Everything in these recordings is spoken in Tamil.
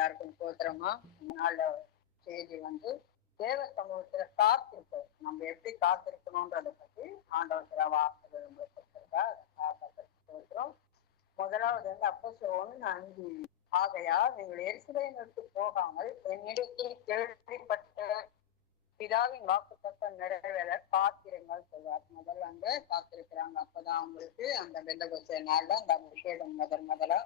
எல்லாருக்கும் சோத்திரமா நாள் செய்தி தேவ சமூகத்துல காத்திருப்போம். நம்ம எப்படி காத்திருக்கணும்ன்றதை பத்தி ஆண்டவர் வார்த்தைகள் கொடுத்திருக்கா. சோத்திரம். முதலாவது அப்போஸ்தலர் 1:5. ஆகையால் நீங்கள் எருசலேமுக்கு போகாமல் என்னிடத்தில் கேள்விப்பட்ட பிதாவின் வாக்குத்தத்தம் நிறைவேற காத்திருங்கள் சொல்வார். முதல்ல காத்திருக்கிறாங்க. அப்பதான் அவங்களுக்கு அந்த பெந்தகோஸ்தே நாள்ல அந்த அபிஷேகம் முதலா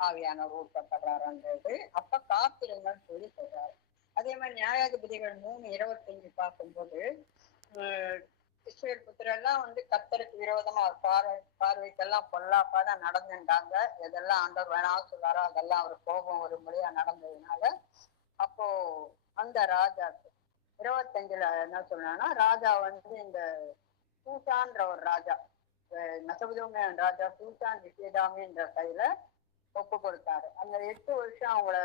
ஆவியானவர் ஊட்டப்படுறாருன்றது. அப்ப காத்திருங்கன்னு சொல்லி சொல்றாரு. அதே மாதிரி நியாயாதிபதிகள் 3:25 பார்க்கும்போது இஸ்ரவேல் புத்திரெல்லாம் கர்த்தருக்கு விரோதமா பார்வைக்கெல்லாம் பொல்லாப்பாதான் நடந்துட்டாங்க. எதெல்லாம் ஆண்டவர் வேணாலும் சொல்றாரோ அதெல்லாம் அவர் கோபம் ஒரு முறையா நடந்ததுனால அப்போ அந்த ராஜா 25 என்ன சொன்னா, ராஜா இந்த சூசான்ற ஒரு ராஜா, மெசபதோமியன் ராஜா சூசான் விசேதாமின்ற கையில ஒப்பு கொடுத்தாரு. அந்த 8 வருஷம் அவங்கள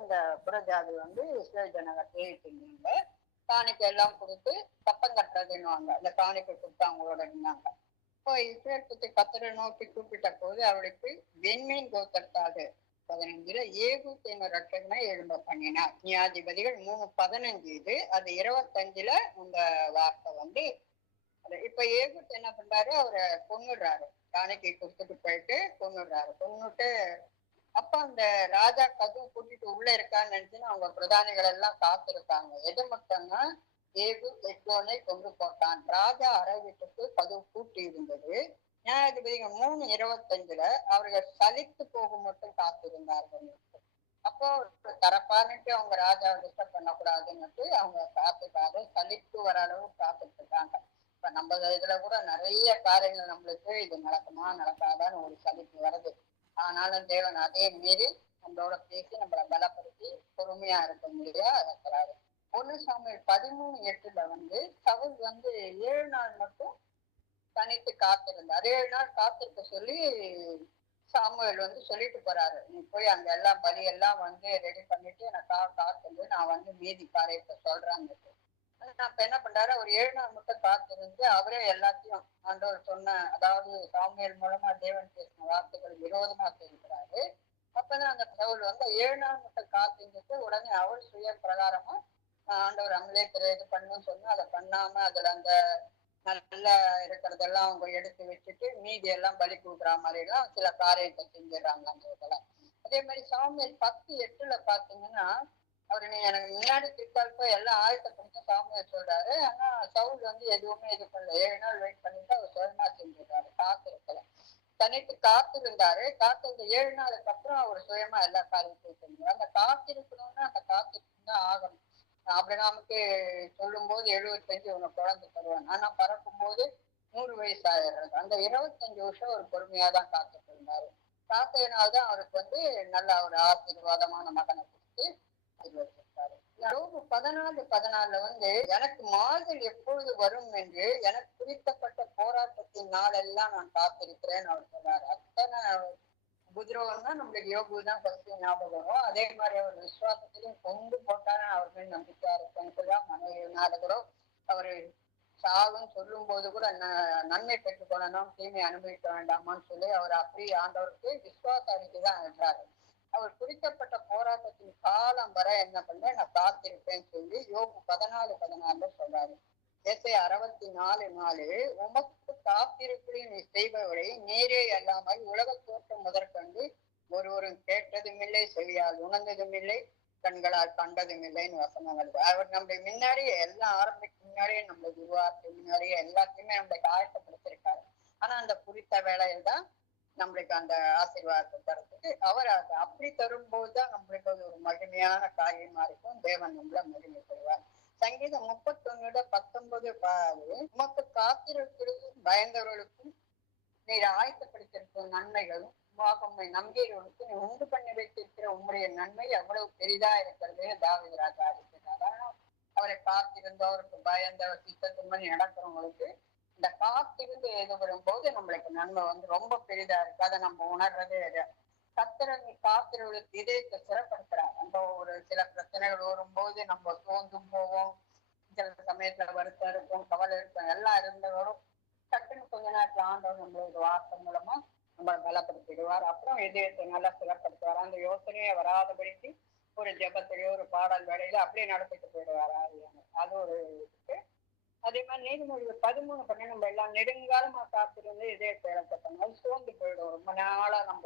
அந்த புறஜாதி இஸ்ரேல் ஜனங்க தேடிட்டு காணிக்கை எல்லாம் கொடுத்து கப்பம் கட்டுறதுன்னுவாங்க. அந்த காணிக்கை கொடுத்து அவங்களோட இருந்தாங்க. இப்போ இஸ்ரேல் பத்தி கத்தரை நோக்கி கூப்பிட்ட போது அவளுக்கு வெண்மீன் கோத்தத்தாக 15 ஏகூத் ரட்சகனை எழும்ப பண்ணினார். நியாயாதிபதிகள் 3:15 இது. அது 25 இந்த வார்த்தை இப்ப ஏகூத் என்ன பண்றாரு, அவரை கொன்னுடுறாரு. காணிக்கை கொடுத்துட்டு போயிட்டு கொன்னுட்டு அப்ப அந்த ராஜா கதவு கூட்டிட்டு உள்ள இருக்கான்னு நினைச்சுன்னு அவங்க பிரதானிகள் எல்லாம் காத்திருக்காங்க. எது மட்டும்னா ஏகூத் எக்லோனை கொண்டு போட்டான். ராஜா அறை வீட்டுக்கு கதவு கூட்டி இருந்தது. நியாயாதிபதிகள் 3:25 அவர்கள் சலித்து போகும் மட்டும் காத்திருந்தார்கள். அப்போ தரப்பான்னுட்டு அவங்க ராஜாவை டிஸ்டர்ப் பண்ணக்கூடாதுன்னுட்டு அவங்க காத்துக்காக சலித்து வர அளவு காத்துட்டு இருக்காங்க. இப்ப நம்ம இதுல கூட நிறைய காரியங்கள் நம்மளுக்கு இது நடக்குமா நடக்காதான்னு ஒரு சலிப்பு வருது. ஆனாலும் தேவன் அதே மீறி நம்மளோட பேசி நம்மளை பலப்படுத்தி பொறுமையா இருக்க முடியா இருக்கிறாரு. 1 சாமுவேல் 13:8 சவுல் 7 நாள் மட்டும் தனித்து காத்திருந்தார். 7 நாள் காத்திருக்க சொல்லி சாமுவேல் சொல்லிட்டு போறாரு, நீ போய் அங்க எல்லாம் பலி எல்லாம் ரெடி பண்ணிட்டு எனக்கு காத்திருந்து நான் மீதி காரியத்தை சொல்றாங்க. அப்ப என்ன பண்றாரு, ஒரு 7 நாள் மட்டும் காத்திருந்து அவரே எல்லாத்தையும் ஆண்டவர் சொன்ன, அதாவது சாமுவேல் மூலமா தேவன் பேசின வார்த்தைகள் விரோதமா செய்கிறாரு. அப்பதான் அந்த சவுல் 7 நாள் மட்டும் காத்திருந்துட்டு உடனே அவள் சுய பிரகாரமா ஆண்டவர் அமலேக்கரை இது பண்ணுன்னு சொன்னா அதை பண்ணாம அதுல அந்த நல்லா இருக்கிறதெல்லாம் அவங்க எடுத்து வச்சுட்டு மீதி எல்லாம் பலி கொடுக்குற மாதிரி எல்லாம் சில காரியத்தை செஞ்சிடறாங்க அந்த இதெல்லாம். அதே மாதிரி சாமுவேல் 10:8 பாத்தீங்கன்னா அவரு நீ எனக்கு முன்னாடி திட்டால்போ எல்லாம் ஆயத்தப்படுத்த சாமுவேல் சொல்றாரு. ஆனா சவுல் எதுவுமே இது பண்ணல. 7 நாள் வெயிட் பண்ணிட்டு அவர் சுயமா செஞ்சிருக்காரு, காத்திருக்கல. தனித்து காத்திருந்தாரு. காத்திருந்த 7 நாளுக்கு அப்புறம் அவர் சுயமா எல்லா காரியத்தையும் செஞ்சாரு. அந்த காத்திருக்கணும்னா அந்த காத்திருக்கணும் தான் ஆகணும். ஆபிரகாமுக்கு சொல்லும் போது 75 உனக்கு குழந்தை தருவான். ஆனா பறக்கும் போது 100 வயசு ஆயிடுறது. அந்த 25 வருஷம் ஒரு பொறுமையாதான் காத்துட்டு இருந்தாரு. காத்ததுனால்தான் அவருக்கு நல்ல ஒரு ஆசீர்வாதமான மகனை கொடுத்து ஆசீர்வதிச்சிருக்காரு. 14:14 எனக்கு மாதல் எப்பொழுது வரும் என்று எனக்கு குறித்தப்பட்ட போராட்டத்தின் நாளெல்லாம் நான் காத்திருக்கிறேன்னு அவர் சொன்னார். அத்தனை உபதிரவம் தான் நம்மளுக்கு யோகு தான் ஃபர்ஸ்ட் ஞாபகம் வரும். அதே மாதிரி அவர் விசுவாசத்திலையும் கொண்டு போட்டாரு அவர்கள் நம்பிக்கையா இருப்பேன். மனைவினால கூட அவரு சாவுன்னு சொல்லும் போது கூட நன்மை பெற்றுக் கொள்ளணும், தீமை அனுபவிக்க வேண்டாமான்னு சொல்லி அவர் அப்படி ஆண்டவருக்கு விசுவாச அறிக்கைதான் எழுறாரு. அவர் குறிக்கப்பட்ட போராட்டத்தின் காலம் வர என்ன பண்ண நான் காத்திருப்பேன்னு சொல்லி யோகு 14:14 சொல்றாரு. ஏசாயா 64:4 உமக்கு காத்திருப்பதை நீ செய்பவரை நேரே அல்லாமல் உலக தோற்றம் முதற்கண்டு ஒருவரும் கேட்டதும் இல்லை, செவியால் உணர்ந்ததும் இல்லை, கண்களால் கண்டதும் இல்லைன்னு வசனம் வருது. அவர் நம்மளை முன்னாடியே எல்லாம் ஆரம்பிக்க முன்னாடியே நம்மளை உருவாக்க முன்னாடியே எல்லாத்தையுமே நம்மளுக்கு ஆயத்தப்படுத்திருக்காரு. ஆனா அந்த குறித்த வேலையில் தான் நம்மளுக்கு அந்த ஆசீர்வாதத்தை தரத்துக்கு அவர் அப்படி தரும்போதுதான் நம்மளுக்கு ஒரு மகிமையான காரியமா இருக்கும். தேவன் நம்மள மகிமை பெறுவார். சங்கீதம் 31:19 உமக்கு காத்திருக்கிறது பயந்தவர்களுக்கும் நீர் ஆயத்தப்படுத்திருக்கும் நன்மைகளும் உம்மை நம்பியவர்களுக்கு நீ உண்டு பண்ணி வைத்திருக்கிற உம்முடைய நன்மை எவ்வளவு பெரிதா இருக்கிறது தாவீது ராஜா இருக்கிறார். அவரை காத்திருந்தவருக்கு பயந்தவர் சித்தத்தின் பண்ணி நடக்கிறவங்களுக்கு இந்த காத்திருந்து எது வரும்போது நம்மளுக்கு நன்மை ரொம்ப பெரிதா இருக்கு. அதை நம்ம உணர்றதே கர்த்தரை காத்திரவர்களுக்கு இதயத்தை சிறப்படுத்துறாங்க. நம்ம ஒரு சில பிரச்சனைகள் வரும்போது நம்ம சோர்ந்து போவோம், சில சமயத்துல வருத்தம் இருக்கும், கவலை இருக்கும், எல்லாம் இருந்தவரும் டக்குன்னு கொஞ்ச நேரத்துல ஆண்டவர் நம்மளோட வார்த்தை மூலமா நம்ம பலப்படுத்திடுவார். அப்புறம் இதயத்தை நல்லா சிறப்படுத்துவார். அந்த யோசனையை வராதபடிக்கு ஒரு ஜபத்திலேயோ ஒரு பாடல் வேலையில அப்படியே நடத்திட்டு போயிடுவாரு ஆவியானவர். அது ஒரு இருக்கு. அதே மாதிரி நீதிமொழிகள் 13 நம்ம எல்லாம் நெடுங்காலமா காத்திருந்து இதே தேடத்தை பண்ணாலும் சோர்ந்து போயிடும். ரொம்ப நாளா நம்ம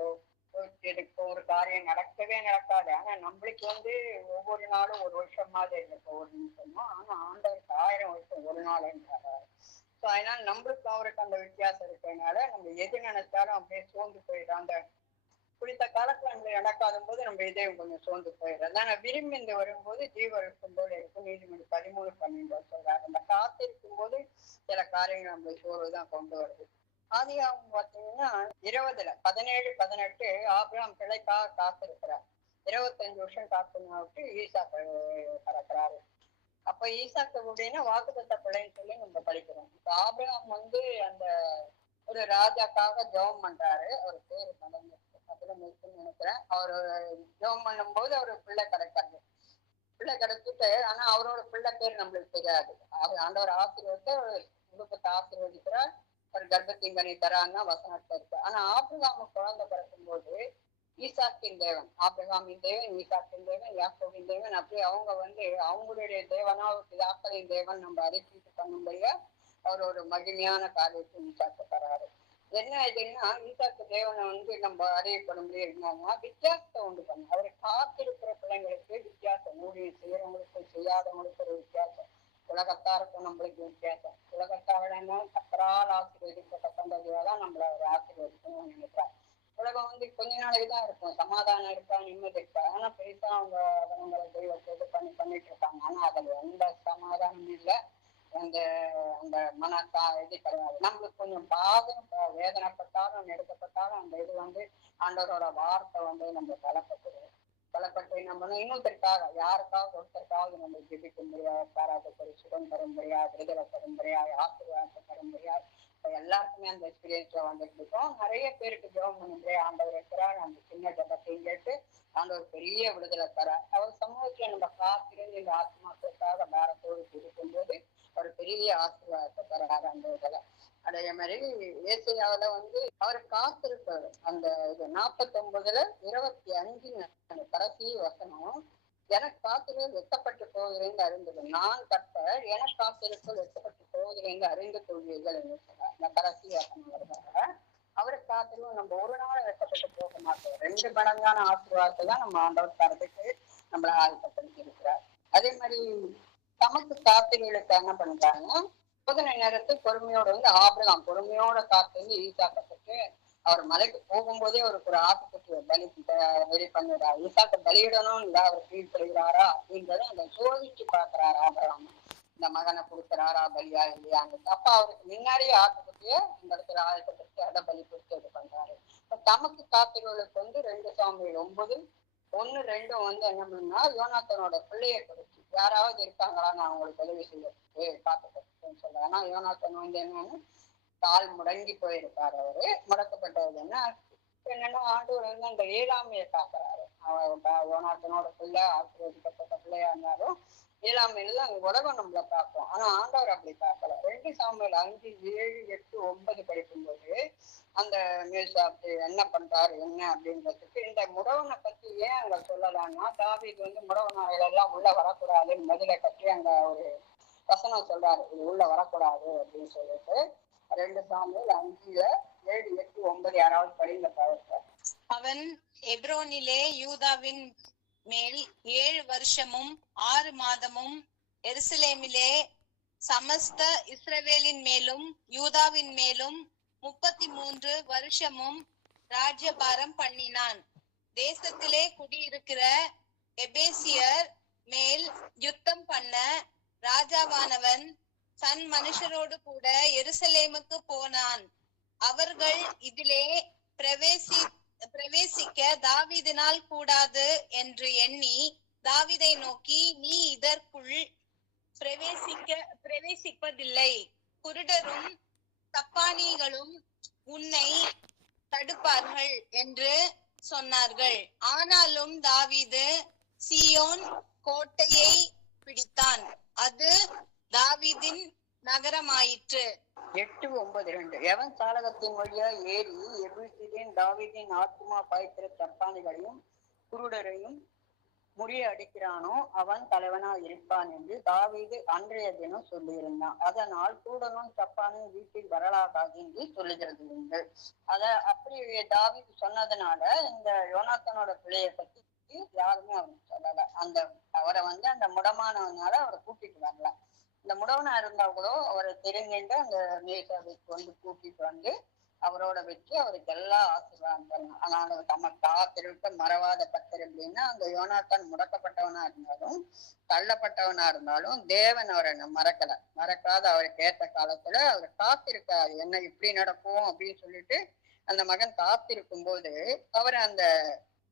எடுக்கும் ஒரு காரியம் நடக்கவே நடக்காது. ஆனா நம்மளுக்கு ஒவ்வொரு நாளும் ஒரு வருஷமாவது இருக்கு, ஒரு நிமிஷமா. ஆனா ஆண்டவருக்கு 1000 வருஷம் ஒரு நாள் என்றாரு. அதனால நம்மளுக்கு அவருக்கு அந்த வித்தியாசம் இருக்கிறதுனால நம்ம எது நினைச்சாலும் அப்படியே சோர்ந்து போயிடும். அந்த குறித்த காலத்துல நம்ம நடக்காத போது நம்ம இதயம் கொஞ்சம் சோர்ந்து போயிடுறது. ஆனா விரும்பி இந்த வரும்போது ஜீவ இருக்கும் போது இருக்கும். நீதிமொழி 13:12 சொல்றாரு. அந்த காத்திருக்கும் போது சில காரியங்கள் நம்ம சோர்வுதான் கொண்டு வருது. ஆதியாகமம் பார்த்தீங்கன்னா 17:18 ஆபிரகாம் பிள்ளைக்காக காத்திருக்கிறார். 25 வருஷம் காத்திருந்தாவிட்டு ஈசாக்கு பிறக்கிறாரு. அப்ப ஈசாக்கு அப்படின்னா வாக்குத்தத்த பிள்ளைன்னு சொல்லி நம்ம படிக்கிறோம். இப்ப ஆபிரகாம் அந்த ஒரு ராஜாக்காக ஜெபம் பண்றாரு. அவர் பேரு நினைக்கிறேன். அவரு ஜெபம் பண்ணும் போது அவரு பிள்ளை கிடைக்காது. பிள்ளை கிடைச்சிட்டு, ஆனா அவரோட பிள்ளை பேர் நம்மளுக்கு தெரியாது. ஆண்டவர் ஆசீர்வதித்து குடும்பத்தை ஆசீர்வதிக்கிறார். ஒரு கர்ப்பத்தின் கனி தராங்க வசனத்துல இருக்கு. ஆனா ஆபிரகாம குழந்தை பிறக்கும் போது ஈசாக்கின் தேவன், ஆபிரகாமின் தேவன், ஈசாக்கின் தேவன், யாக்கோபின் தேவன், அப்படி அவங்க அவங்களுடைய தேவனா பிதாக்களின் தேவன் நம்ம அறிக்கை பண்ணும்படியா அவர் ஒரு மகிமையான காரியத்தை ஈசாக்கு தராரு. என்ன இதுன்னா ஈசாக்கு தேவனை நம்ம அறியப்படும்படி இருந்தாங்கன்னா வித்தியாசத்தை உண்டு பண்ண. அவரை காத்திருக்கிற பிள்ளைங்களுக்கு வித்தியாசம், ஊழியம் செய்யறவங்களுக்கு செய்யாதவங்களுக்கு ஒரு வித்தியாசம், உலகத்தாருக்கும் நம்மளுக்கு வித்தியாசம். உலகத்தாருடைய கத்தரால் ஆசீர்வதிக்கப்பட்டதான் நம்மள ஒரு ஆசீர்வதிக்கணும்னு நினைக்கிறார். உலகம் கொஞ்ச நாளைக்கு தான் இருக்கும், சமாதானம் இருக்கா, நிம்மதி இருக்கா. ஆனா பெருசா அவங்களை தெய்வத்தை இது பண்ணிட்டு இருக்காங்க. ஆனா அதுல எந்த சமாதானமும் இல்லை, அந்த அந்த இது கிடையாது. நம்மளுக்கு கொஞ்சம் பாதம் வேதனைப்பட்டாலும் நெருக்கப்பட்டாலும் அந்த இது ஆண்டவரோட வார்த்தை நம்ம பலப்பட்டு நம்ம இன்னொருத்தருக்காக யாருக்காவது ஒருத்தருக்காவது நம்ம ஜெபிக்க முடியாது, பாராட்டு சுகம் தர முடியாது, விடுதலை தர முடியாது, ஆசீர்வாதத்தை தர முடியாது. எல்லாருக்குமே அந்த எக்ஸ்பீரியன்ஸ்ல வந்துட்டு இருக்கோம். நிறைய பேருக்கு ஜெபம் பண்ண முடியாது. ஆண்டவர் இருக்கிறார். அந்த சின்ன ஜபத்தையும் கேட்டு ஆண்டவர் பெரிய விடுதலை தர அவர் சமூகத்துல நம்ம காத்திருந்து இந்த ஆத்மாக்களுக்காக பாரத்தோடு இருக்கும்போது ஒரு பெரிய ஆசீர்வாதத்தை தராரு அந்த இதுல. அதே மாதிரி ஏசையாவில அவர் காத்திருப்பாரு. அந்த இது 49:25 கடைசி வசனம், எனக்கு காத்திருக்க வெட்டப்பட்டு போகிறேன் அறிந்தது, நான் கர்த்தர் எனக்கு காத்திருக்க வெட்டப்பட்டு போகிறேன் அறிந்து கொள்வீர்கள் என்று சொல்றார். இந்த கடைசி வசனம் வருவாங்க. அவருக்கு காத்திருக்கும் நம்ம ஒரு நாள் வெட்டப்பட்டு போக மாட்டோம். 2 மடங்கான ஆசீர்வாதத்தை தான் நம்ம ஆண்டவர் தரத்துக்கு நம்மள ஆழ்த்தப்படுத்தி இருக்கிறார். அதே மாதிரி தமக்கு காத்திரிகளுக்கு என்ன பண்றாங்க, சோதனை நேரத்தில் பொறுமையோட ஆபிரகாம் பொறுமையோட காத்து ஈசாக்கப்பட்டு அவர் மலைக்கு போகும்போதே அவருக்கு ஒரு ஆசைப்பட்டு பலி ரெடி பண்ணிடுறாரு. ஈசாக்க பலியிடணும் இல்ல அவர் கீழ்படுகிறாரா அப்படின்றத அந்த சோதிச்சு பாக்குறாரு ஆபிரகாம். இந்த மகனை கொடுக்குறாரா பலியா இல்லையான்னு. அப்ப அவருக்கு முன்னாடியே ஆசைப்பட்டியே இந்த இடத்துல ஆசைப்பட்டு அதை பலி கொடுத்து இது பண்றாரு. தமக்கு காத்திரிகளுக்கு 2 சாமுவேல் 9:1-2 என்ன பண்ணா, யோனாத்தனோட பிள்ளைய கொடுத்து யாராவது இருக்காங்களா நான் அவங்களுக்கு உதவி செய்யறதுக்கு காத்துக்கிறேன்னு சொல்றேன். ஆனா யோனாத்தன் என்னன்னு கால் முடங்கி போயிருக்காரு. அவரு முடக்கப்பட்டது என்னன்னா ஆண்டவர் அந்த ஏழாமையை காக்குறாரு. யோனாத்தனோட பிள்ளை ஆசீர்வதிக்கப்பட்ட பிள்ளையா இருந்தாலும் ஏழாமையில அங்க உலகம் நம்மள பார்ப்போம். ஆனா ஆண்டவர் அப்படி பார்க்கல. 2 சாமுவேல் 5, 7, 8, 9 படிக்கும்போது அந்த மேல்சாப்து என்ன பண்றாரு என்ன அப்படின்றதுக்கு இந்த முடவனை பத்தி ஏன் அங்க சொல்லலாம்னா, தாவீது முடவனாயில எல்லாம் உள்ள வரக்கூடாதுன்னு மதிலை கட்டி அங்க ஒரு வசனம் சொல்றாரு, இது உள்ள வரக்கூடாது அப்படின்னு சொல்லிட்டு. 2 சாமுவேல் 5, 7, 8, 9 யாராவது படிங்க தவிர்த்தார். அவன் எப்ரோனிலே யூதாவின் மேல் 7 வருஷமும் 6 மாதமும் எருசலேமிலே சமஸ்த இஸ்ரவேலின் மேலும் யூதாவின் மேலும் 33 வருஷமும் ராஜ்யபாரம் பண்ணினான். தேசத்திலே குடியிருக்கிற எபேசியர் மேல் யுத்தம் பண்ண ராஜாவானவன் தன் மனுஷரோடு கூட எருசலேமுக்கு போனான். அவர்கள் இதிலே பிரவேசிக்க தாவீதினால் கூடாது என்று எண்ணி தாவீதை நோக்கி, நீ இதற்குள் பிரவேசிப்பதில்லை, குருடரும் தப்பானிகளும் உன்னை தடுப்பார்கள் என்று சொன்னார்கள். ஆனாலும் தாவீது சீயோன் கோட்டையை பிடித்தான். அது தாவீதின் நகரமாயிற்று. 8:9-2 எவன் சாளகத்தின் வழியா ஏறி எபூசியரின் தாவீதின் ஆத்துமா பாய்க்கிற தப்பானிகளையும் குருடரையும் முறியடிக்கிறானோ அவன் தலைவனா இருப்பான் என்று தாவீது அன்றைய தினம் சொல்லியிருந்தான். அதனால் கூடனும் சப்பானும் வீட்டில் வரலாகாது என்று சொல்லுகிறது உண்டு. அத அப்படி தாவீது சொன்னதுனால இந்த யோனாத்தானோட பிள்ளைய பத்தி யாருமே அவருக்கு சொல்லல. அவரை அந்த முடமானவனால அவரை கூட்டிட்டு வரல. இந்த முடவனா இருந்தா கூட அவரை தெரிஞ்சுட்டு அந்த மேய்சபைக்கு கூட்டிட்டு வந்து அவரோட வச்சு அவருக்கு எல்லா ஆசீர்வாதம் தரணும். ஆனால் தமக்கு காத்திருக்க மறவாத கர்த்தர் அப்படின்னா அந்த யோனாத்தான் முடக்கப்பட்டவனா இருந்தாலும் தள்ளப்பட்டவனா இருந்தாலும் தேவன் அவரை மறக்காத அவருக்கு ஏற்ற காலத்துல அவர் காத்திருக்காரு. என்ன இப்படி நடக்கும் அப்படின்னு சொல்லிட்டு அந்த மகன் காத்திருக்கும் போது அவர் அந்த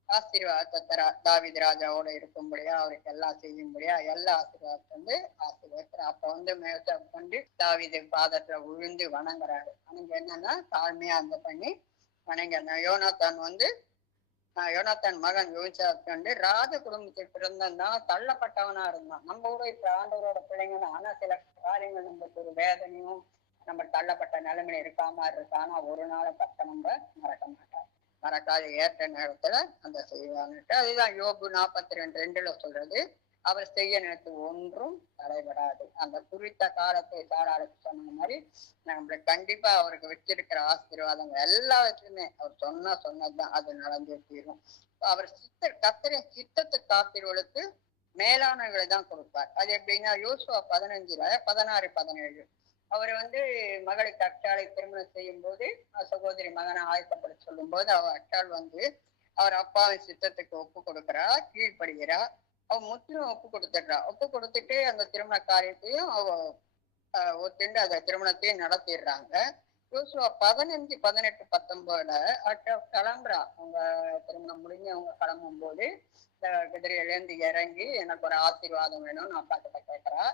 ஆசீர்வாதத்தை தாவீது ராஜாவோட இருக்கும்படியா அவருக்கு எல்லாம் செய்யும்படியா எல்லா ஆசீர்வாதத்தை ஆசீர்வாதம். அப்ப மேற்கொண்டு தாவீது பாதத்துல விழுந்து வணங்குறாரு. வணங்க என்னன்னா தாழ்மையா பண்ணி வணங்க. யோனாத்தான் மகன் யோசிச்சு ராஜ குடும்பத்துக்கு பிறந்தான் தள்ளப்பட்டவனா இருந்தான். நம்ம கூட இப்ப ஆண்டவரோட பிள்ளைங்க ஆனா சில காரியங்கள் நம்மளுக்கு ஒரு வேதனையும் நம்ம தள்ளப்பட்ட நிலைமையில இருக்காம இருக்கா. ஆனா ஒரு நாளை பத்த நம்ம மறக்க மாட்டோம். மறக்காத ஏற்ற நேரத்துல அந்த செய்வான்ட்டு அதுதான் யோபு 42:2 சொல்றது. அவர் செய்ய நினைத்து ஒன்றும் தடைபடாது. அந்த குறித்த காலத்தை சாராளுக்கு சொன்ன மாதிரி நம்மளுக்கு கண்டிப்பா அவருக்கு வச்சிருக்கிற ஆசீர்வாதங்கள் எல்லாத்துக்குமே அவர் சொன்னதுதான் அது நடந்தே தீரும். அவர் கர்த்தரின் சித்தத்துக்கு காத்திருவளுக்கு மேலானவர்களை தான் கொடுப்பார். அது எப்படின்னா யோசுவா 15:16-17 அவர் மகளுக்கு அச்சாலை திருமணம் செய்யும் போது சகோதரி மகனை ஆயத்தப்பட சொல்லும் போது அவர் அச்சாள் அவர் அப்பாவின் சித்தத்துக்கு ஒப்பு கொடுக்கிறா, கீழ்ப்படுகிறா. அவ முற்றிலும் ஒப்பு கொடுத்துடுறா. ஒப்பு கொடுத்துட்டு அந்த திருமண காரியத்தையும் அவ ஒத்துண்டு அந்த திருமணத்தையும் நடத்திடுறாங்க. யோசுவா 15:18-19 கிளம்புறா. அவங்க திருமணம் முடிஞ்சு அவங்க கிளம்பும் போது குதிரையிலேருந்து இறங்கி எனக்கு ஒரு ஆசீர்வாதம் வேணும்னு அப்பா கிட்ட கேட்கிறா.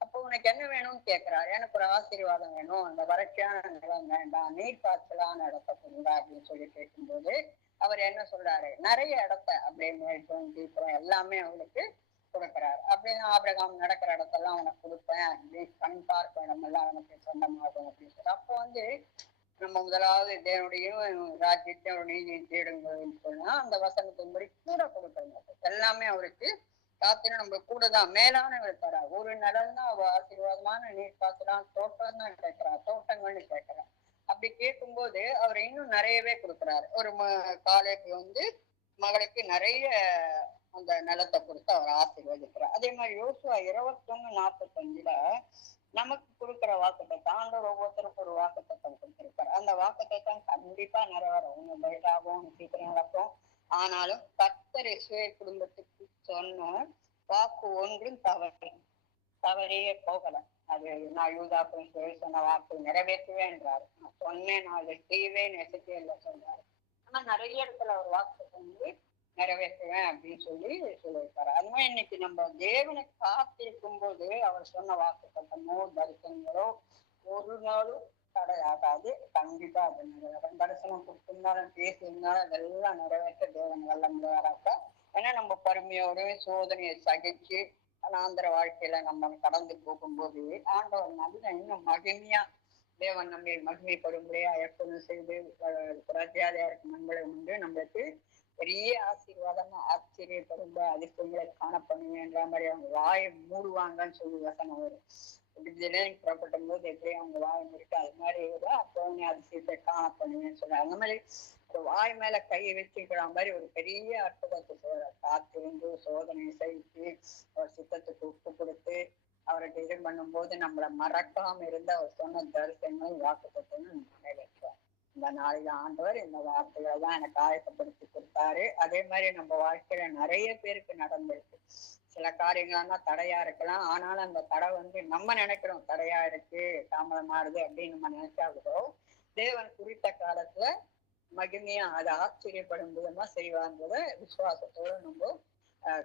அப்போ உனக்கு என்ன வேணும்னு கேட்கிறாரு. எனக்கு ஒரு ஆசீர்வாதம் வேணும், அந்த வறட்சியான நிலம் வேண்டாம், நீர் காய்ச்சலான இடத்த கொடுங்க அப்படின்னு சொல்லி கேட்கும்போது அவர் என்ன சொல்றாரு, நிறைய இடத்த அப்படியே மேற்கொண்டு எல்லாமே அவளுக்கு கொடுக்குறாரு. அப்படின்னு ஆபிரகாம் நடக்கிற இடத்தெல்லாம் அவனுக்கு கொடுப்பேன், அப்படி கண் பார்க்க இடமெல்லாம் அவனுக்கு சொந்தமாகும் அப்படின்னு சொல்லி அப்போ நம்ம முதலாவது தேவனுடையும் ராஜ்யத்தையும் நீதியும் தேடுங்கன்னு சொன்னா அந்த வசனத்தின்படி கூட கொடுக்கறது எல்லாமே அவருக்கு காத்திர நம்ம கூட தான் மேலானவர் தரா. ஒரு நிலம் தான் அவ ஆசீர்வாதமான நீர் காசுலாம் தோட்டம் தான் கேட்கிறா, தோட்டங்கள்னு கேட்கிறா. அப்படி கேட்கும்போது அவர் இன்னும் நிறையவே கொடுக்குறாரு. ஒரு காலேஜ் மகளுக்கு நிறைய அந்த நிலத்தை கொடுத்து அவர் ஆசீர்வதிக்கிறார். அதே மாதிரி யோசுவா 21:45 நமக்கு கொடுக்குற வாக்குத்தத்தம் ஆண்டவர் ஒவ்வொருத்தருக்கும் ஒரு வாக்குத்தத்தம் கொடுத்திருப்பாரு. அந்த வாக்குத்தத்தம் கண்டிப்பா நிறைவேறும். ஒண்ணு லேட் ஆகும், சீக்கிரம் நடக்கும். ஆனாலும் கர்த்தர் இஸ்ரவேல் குடும்பத்துக்கு சொன்ன வாக்கு ஒன்றும் தவறே போகல. அது நான் யூதாக்கும் சொன்ன வாக்கு நிறைவேற்றுவேன்றாரு. நான் சொன்னேன், நான் அதை செய்வேன், எசேக்கியேல்ல சொல்றாரு. ஆனா நிறைய இடத்துல அவர் வாக்கு நிறைவேற்றுவேன் அப்படின்னு சொல்லியிருக்காரு. அது மாதிரி இன்னைக்கு நம்ம தேவனை காத்திருக்கும் போது அவர் சொன்ன வாக்கு சட்டமோ தரிசனங்களோ ஒரு நாளும் தடையாகாது. கண்டிப்பா அது நிறைவேறும். தரிசனம் கொடுத்திருந்தாலும் பேசியிருந்தாலும் அதெல்லாம் நிறைவேற்ற தேவன் வல்லமையாராக்கா. ஏன்னா நம்ம பொறுமையோடு சோதனையை சகிச்சு அனாந்திர வாழ்க்கையில நம்ம கடந்து போகும்போது ஆண்டவர் இன்னும் மகிமையா தேவன் நம்ம மகிமைப்படும்படியா எப்போதும் செய்து பிரஜாதையா இருக்கும் நண்பர்களை நம்மளுக்கு பெரிய ஆசீர்வாதமா ஆச்சரியப்படும்ப அதிர்ஷ்டங்களை காணப்படுவேன்ற மாதிரி அவங்க வாயை மூடுவாங்கன்னு சொல்லி வசனம் வரும். புறப்படும் போது எப்படி அவங்க வாய் இருக்கு அது மாதிரி அப்போ அதிசயத்தை காணப்படுவேன்னு சொல்ல அந்த மாதிரி ஒரு வாய் மேல கையை வச்சுக்கிற மாதிரி ஒரு பெரிய அற்புதத்தை சொல்ற. காத்திருந்து சோதனையை சகித்து அவர் சித்தத்துக்கு ஒப்பு கொடுத்து அவருக்கு இது பண்ணும் போது நம்மளை மறக்காம இருந்து அவர் சொன்ன தரிசனங்களும் வாக்குத்தத்தங்களும் நிறைவேற்றுவார். இந்த நாளில ஆண்டவர் இந்த வார்த்தைகளை தான் எனக்கு ஆயத்தப்படுத்தி கொடுத்தாரு. அதே மாதிரி நம்ம வாழ்க்கையில நிறைய பேருக்கு நடந்திருக்கு. சில காரியங்கள்னா தடையா இருக்கலாம். ஆனாலும் அந்த தடை நம்ம நினைக்கிறோம் தடையா இருக்கு, தாமதமாறுது அப்படின்னு நம்ம நினைச்சாகோ தேவன் குறித்த காலத்துல மகிமையா அதை ஆச்சரியப்படும் விதமா செய்வாங்கிறத விசுவாசத்தோடு நம்ம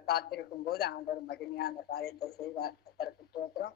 காத்திருக்கும் போது ஆண்டவர் மகிமையா அந்த காரியத்தை செய்வார். கர்த்தருக்கு ஸ்தோத்திரம்.